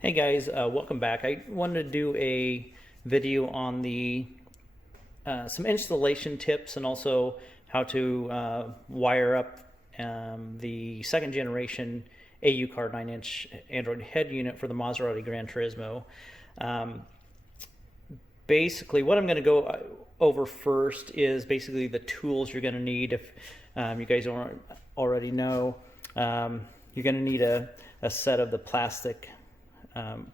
Hey guys, welcome back. I wanted to do a video on the some installation tips and also how to wire up the second generation AuCar 9-inch Android head unit for the Maserati Granturismo. Basically, what I'm going to go over first is basically the tools you're going to need. If you guys don't already know, you're going to need a set of the plastic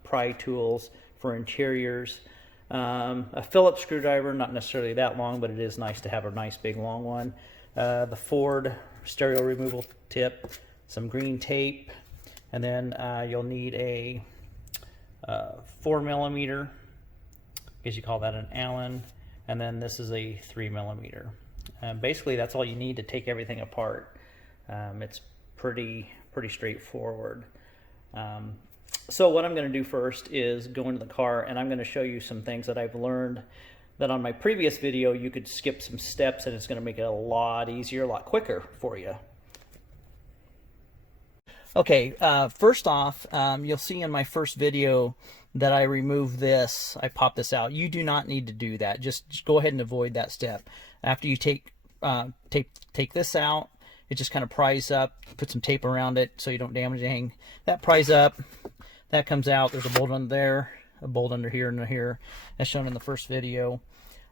pry tools for interiors, a Phillips screwdriver, not necessarily that long, but it is nice to have a nice big long one, the Ford stereo removal tip, some green tape, and then you'll need a 4mm, I guess you call that an Allen, and then this is a 3mm. Basically that's all you need to take everything apart. It's pretty straightforward. So what I'm going to do first is go into the car, and I'm going to show you some things that I've learned that on my previous video you could skip some steps, and it's going to make it a lot easier, a lot quicker for you. Okay, first off, you'll see in my first video that I removed this, I popped this out. You do not need to do that. Just go ahead and avoid that step. After you take this out, it just kind of pries up, put some tape around it so you don't damage anything. That pries up, that comes out. There's a bolt under there, a bolt under here and here, as shown in the first video.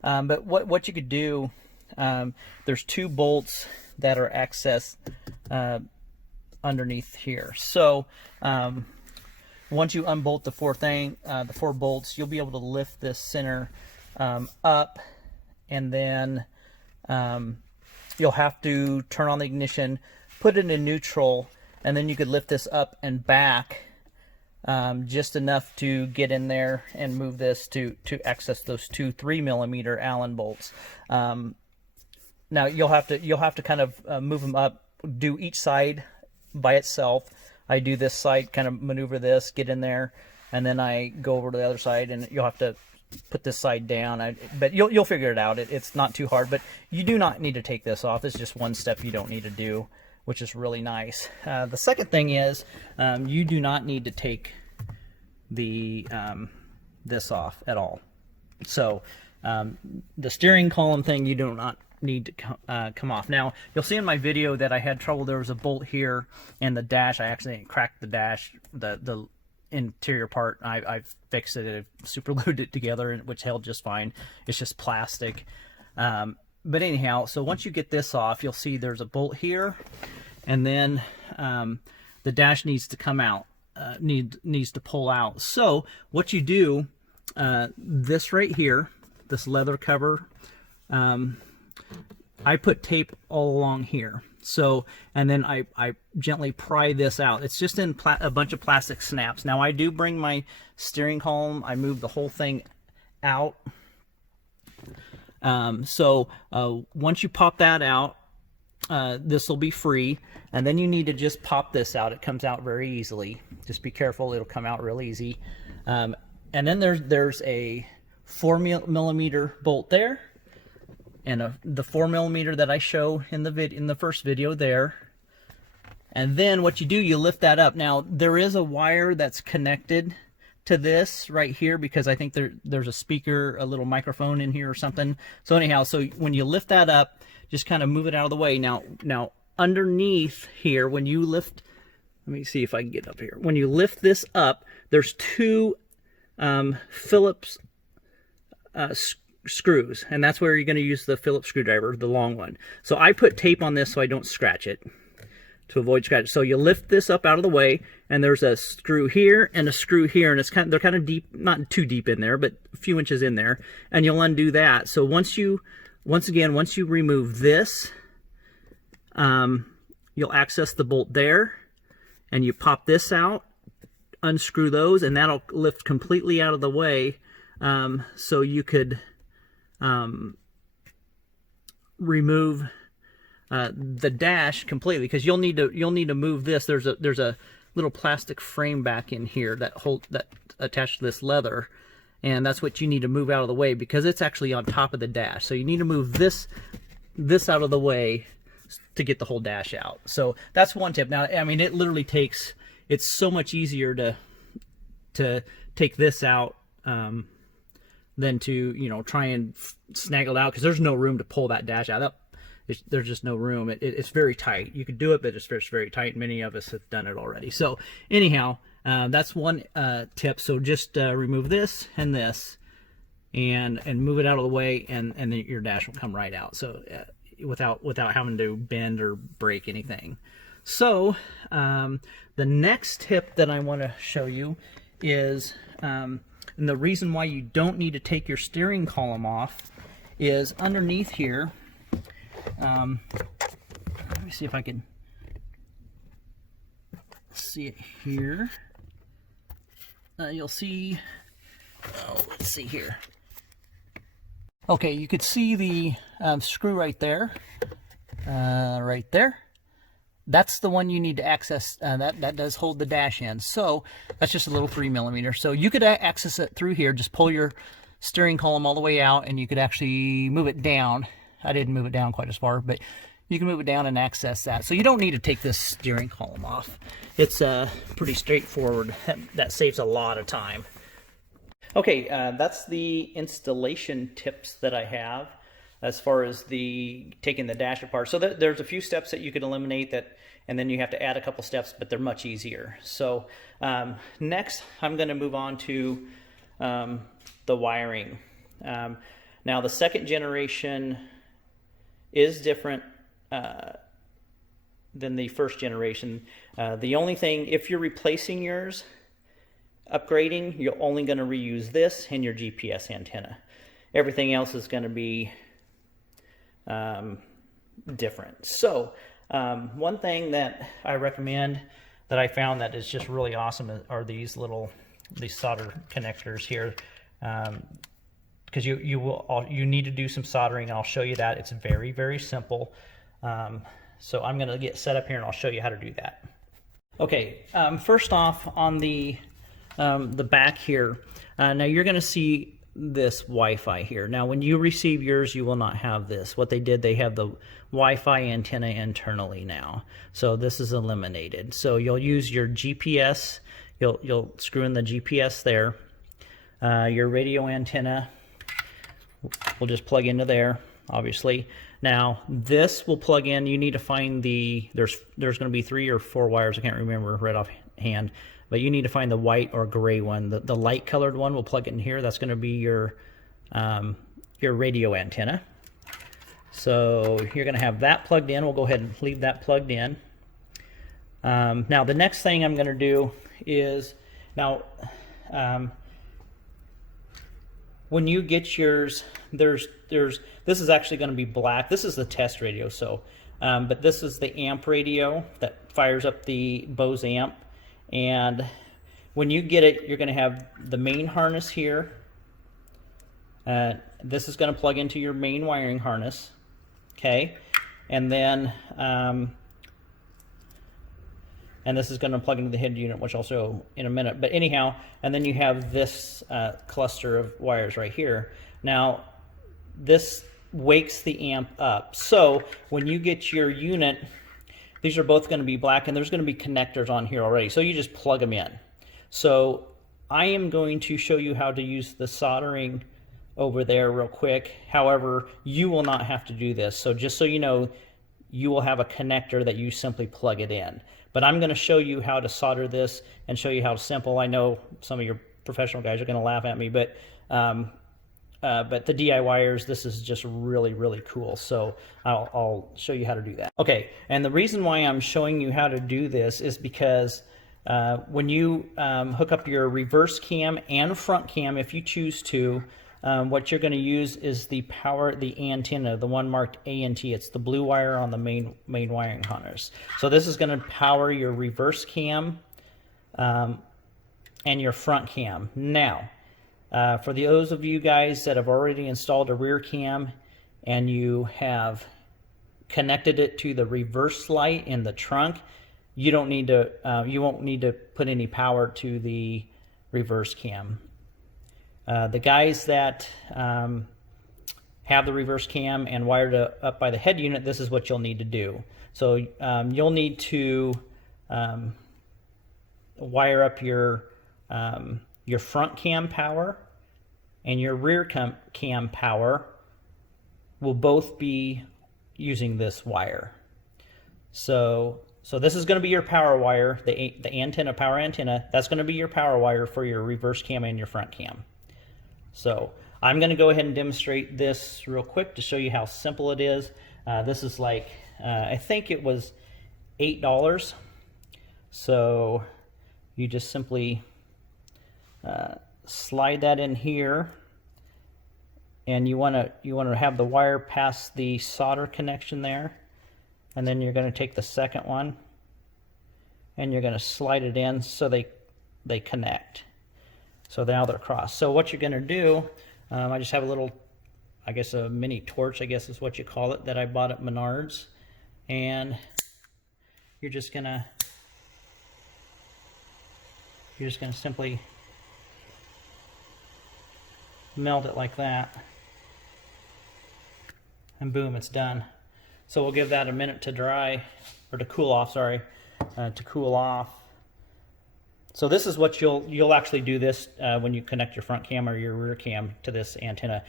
But what you could do, there's two bolts that are accessed underneath here. So once you unbolt the four bolts, you'll be able to lift this center up, and then you'll have to turn on the ignition, put it in neutral, and then you could lift this up and back just enough to get in there and move this to access those two 3mm Allen bolts. Now you'll have to kind of move them up, do each side by itself. I do this side, kind of maneuver this, get in there, and then I go over to the other side, and you'll have to put this side down. But you'll figure it out. It's not too hard, but you do not need to take this off. It's just one step you don't need to do, which is really nice. The second thing is you do not need to take the this off at all. So the steering column thing, you do not need to come off. Now you'll see in my video that I had trouble. There was a bolt here and the dash. I actually cracked the dash, the interior part. I fixed it, I super glued it together, which held just fine. It's just plastic. But anyhow, so once you get this off, you'll see there's a bolt here, and then the dash needs to come out, needs to pull out. So what you do, this right here, this leather cover, I put tape all along here. So, and then I gently pry this out. It's just in a bunch of plastic snaps. Now I do bring my steering column, I move the whole thing out. So once you pop that out, this will be free, and then you need to just pop this out. It comes out very easily. Just be careful, it'll come out real easy. And then there's a 4mm bolt there, and the 4mm that I show in the first video there. And then what you do, you lift that up. Now there is a wire that's connected to this right here, because I think there's a speaker, a little microphone in here or something. So anyhow, so when you lift that up, just kind of move it out of the way. Now underneath here, when you lift, let me see if I can get up here. When you lift this up, there's two Phillips screws, and that's where you're going to use the Phillips screwdriver, the long one. So I put tape on this so I don't scratch it, to avoid scratch. So you lift this up out of the way, and there's a screw here and a screw here, and they're kind of deep, not too deep in there, but a few inches in there, and you'll undo that. So once you remove this, you'll access the bolt there, and you pop this out, unscrew those, and that'll lift completely out of the way, so you could remove the dash completely, because you'll need to move this. There's a little plastic frame back in here that attached to this leather, and that's what you need to move out of the way, because it's actually on top of the dash. So you need to move this out of the way to get the whole dash out. So that's one tip. Now, I mean, it literally takes, it's so much easier to take this out than to, you know, try and snaggle it out, because there's no room to pull that dash out. There's just no room. It's very tight. You could do it, but it's very tight. Many of us have done it already. So anyhow, that's one tip. So just remove this and this, and move it out of the way, and then your dash will come right out. So without having to bend or break anything. So the next tip that I want to show you is, and the reason why you don't need to take your steering column off is underneath here. Let me see if I can see it here. You'll see, let's see here. Okay, you could see the screw right there. Right there. That's the one you need to access. That does hold the dash in. So that's just a little 3mm. So you could access it through here. Just pull your steering column all the way out, and you could actually move it down. I didn't move it down quite as far, but you can move it down and access that. So you don't need to take this steering column off. It's pretty straightforward. That saves a lot of time. Okay, that's the installation tips that I have as far as taking the dash apart. So there's a few steps that you could eliminate, and then you have to add a couple steps, but they're much easier. So next, I'm going to move on to the wiring. Now, the second generation is different than the first generation. The only thing, if you're replacing yours, upgrading, you're only going to reuse this and your GPS antenna. Everything else is going to be different. So one thing that I recommend that I found that is just really awesome are these solder connectors here. Because you need to do some soldering, and I'll show you that. It's very simple. So I'm going to get set up here, and I'll show you how to do that. Okay, first off, on the back here, now you're going to see this Wi-Fi here. Now, when you receive yours, you will not have this. What they did, they have the Wi-Fi antenna internally now. So this is eliminated. So you'll use your GPS. You'll screw in the GPS there. Your radio antenna will just plug into there, obviously. Now this will plug in. You need to find there's going to be 3 or 4 wires. I can't remember right offhand, but you need to find the white or gray one. The light colored one will plug in here. That's going to be your radio antenna. So you're going to have that plugged in. We'll go ahead and leave that plugged in. Now the next thing I'm going to do is when you get yours, this is actually going to be black. This is the test radio, so but this is the amp radio that fires up the Bose amp. And when you get it, you're going to have the main harness here. This is going to plug into your main wiring harness, okay? And then and this is going to plug into the head unit, which I'll show in a minute. But anyhow, and then you have this cluster of wires right here. Now, this wakes the amp up. So when you get your unit, these are both going to be black, and there's going to be connectors on here already. So you just plug them in. So I am going to show you how to use the soldering over there real quick. However, you will not have to do this. So just so you know, you will have a connector that you simply plug it in. But I'm going to show you how to solder this and show you how simple. I know some of your professional guys are going to laugh at me, but the DIYers, this is just really cool. So I'll show you how to do that. Okay, and the reason why I'm showing you how to do this is because when you hook up your reverse cam and front cam, if you choose to, what you're going to use is the antenna, the one marked ANT. It's the blue wire on the main wiring harness. So this is going to power your reverse cam and your front cam. Now, for those of you guys that have already installed a rear cam and you have connected it to the reverse light in the trunk, you won't need to put any power to the reverse cam. The guys that have the reverse cam and wired up by the head unit, this is what you'll need to do. So you'll need to wire up your your front cam power and your rear cam power will both be using this wire. So this is going to be your power wire, the antenna, power antenna. That's going to be your power wire for your reverse cam and your front cam. So I'm going to go ahead and demonstrate this real quick to show you how simple it is. This is like, I think it was $8. So you just simply slide that in here, and you want to have the wire pass the solder connection there, and then you're going to take the second one and you're going to slide it in so they connect. So now they're crossed. So what you're going to do, I just have a little, I guess a mini torch, I guess is what you call it, that I bought at Menards, and you're just going to simply melt it like that, and boom, it's done. So we'll give that a minute to dry, or to cool off, sorry, to cool off. So this is what you'll actually do this when you connect your front cam or your rear cam to this antenna.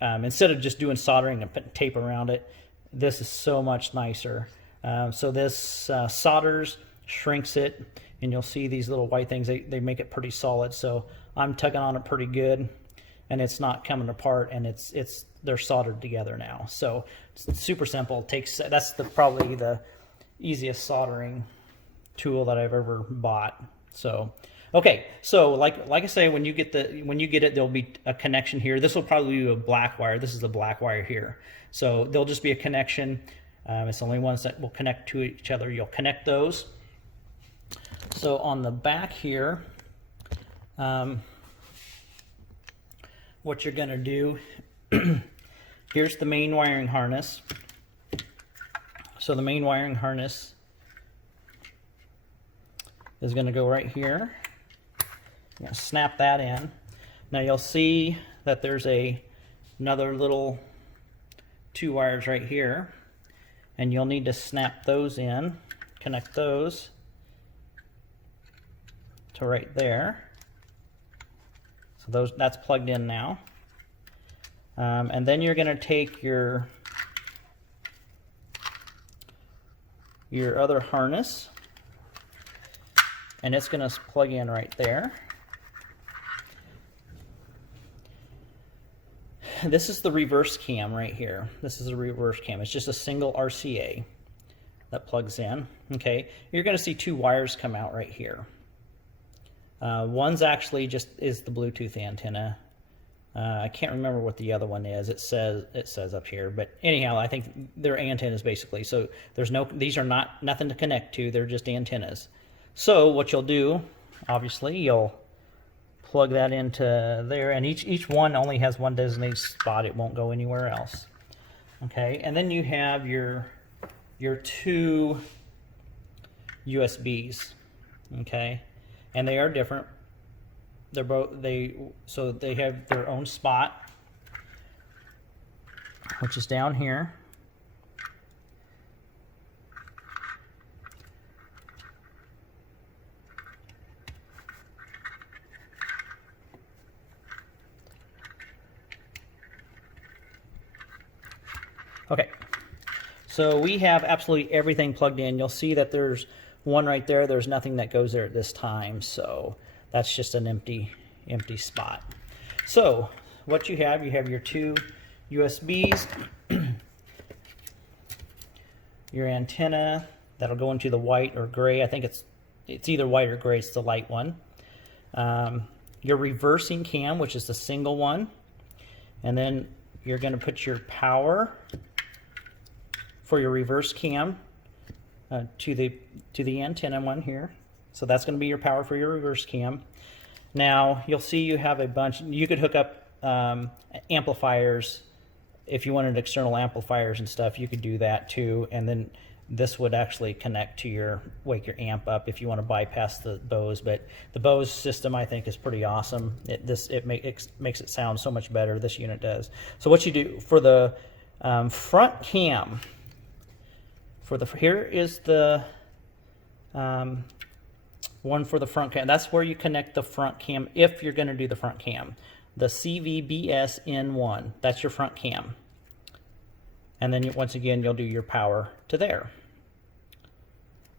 Instead of just doing soldering and putting tape around it, this is so much nicer. So this solders, shrinks it, and you'll see these little white things, they make it pretty solid. So I'm tugging on it pretty good, and it's not coming apart, and they're soldered together now. So it's super simple. That's probably the easiest soldering tool that I've ever bought. So okay, so like I say, when you get it, there'll be a connection here. This will probably be a black wire. This is the black wire here. So there'll just be a connection. It's the only ones that will connect to each other. You'll connect those. So on the back here, what you're going to do, here's the main wiring harness. So the main wiring harness is going to go right here. I'm going to snap that in. Now you'll see that there's another little 2 wires right here, and you'll need to snap those in, connect those to right there. So that's plugged in now. And then you're going to take your other harness, and it's going to plug in right there. This is the reverse cam right here. This is a reverse cam. It's just a single RCA that plugs in. Okay, you're going to see 2 wires come out right here. One's actually is the Bluetooth antenna. I can't remember what the other one is. It says up here, but anyhow, I think they're antennas basically. So these are nothing to connect to. They're just antennas. So what you'll do, obviously, you'll plug that into there, and each one only has one designated spot. It won't go anywhere else. Okay, and then you have your 2 USBs. Okay, and they are different. So they have their own spot, which is down here. Okay, so we have absolutely everything plugged in. You'll see that there's one right there. There's nothing that goes there at this time, so that's just an empty spot. So what you have your 2 USBs, your antenna that'll go into the white or gray. I think it's either white or gray. It's the light one. Your reversing cam, which is the single one, and then you're going to put your power for your reverse cam to the antenna one here. So that's going to be your power for your reverse cam. Now you'll see you have a bunch. You could hook up amplifiers if you wanted external amplifiers and stuff. You could do that too, and then this would actually connect to wake your amp up if you want to bypass the Bose. But the Bose system, I think, is pretty awesome. It makes it sound so much better. This unit does. So what you do for the front cam, here is the one for the front cam. That's where you connect the front cam if you're going to do the front cam. The CVBS N1, that's your front cam. And then once again, you'll do your power to there.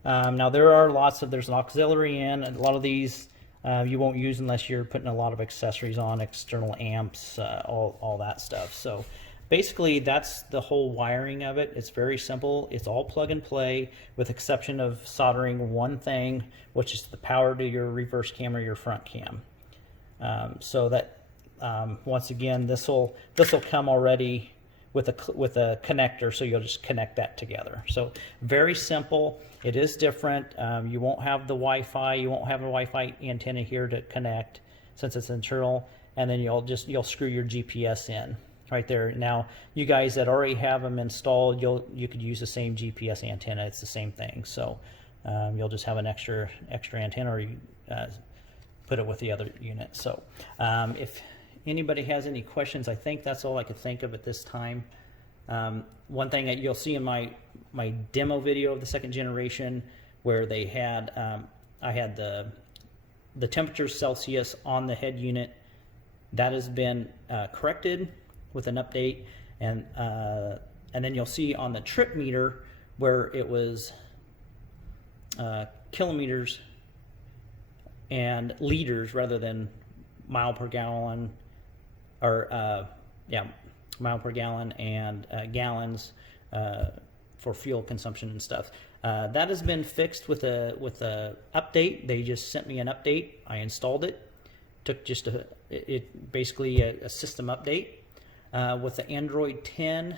Now there's an auxiliary in, and a lot of these you won't use unless you're putting a lot of accessories on, external amps, all that stuff. So basically that's the whole wiring of it. It's very simple. It's all plug and play with exception of soldering one thing, which is the power to your reverse cam or your front cam. So that once again, this will come already with a connector, so you'll just connect that together. So very simple. It is different. You won't have the Wi-Fi. You won't have a Wi-Fi antenna here to connect since it's internal, and then you'll screw your GPS in right there. Now, you guys that already have them installed, you could use the same GPS antenna. It's the same thing. So you'll just have an extra antenna, or you put it with the other unit. So if anybody has any questions, I think that's all I could think of at this time. One thing that you'll see in my demo video of the second generation, where they had I had the temperature Celsius on the head unit, that has been corrected with an update, and then you'll see on the trip meter where it was kilometers and liters rather than mile per gallon, or mile per gallon and gallons for fuel consumption and stuff. That has been fixed with a update. They just sent me an update. I installed it. Took just basically a system update. With the Android 10,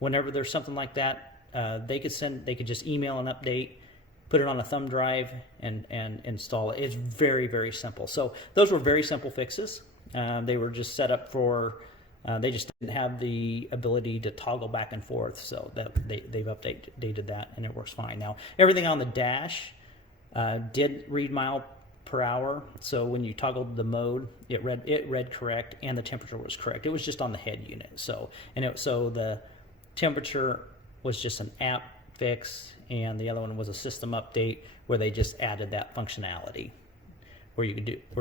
whenever there's something like that, they could just email an update, put it on a thumb drive, and install it. It's very, very simple. So those were very simple fixes. They were just set up for, they just didn't have the ability to toggle back and forth, so that they've updated that, and it works fine. Now, everything on the dash did read mile per hour, so when you toggled the mode, it read correct, and the temperature was correct. It was just on the head unit. So the temperature was just an app fix, and the other one was a system update where they just added that functionality where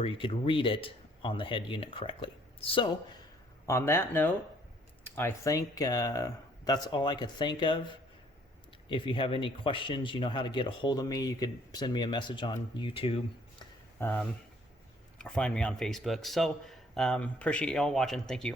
you could read it on the head unit correctly. So on that note, I think that's all I could think of. If you have any questions, you know how to get a hold of me. You could send me a message on YouTube, or find me on Facebook. So appreciate y'all watching. Thank you.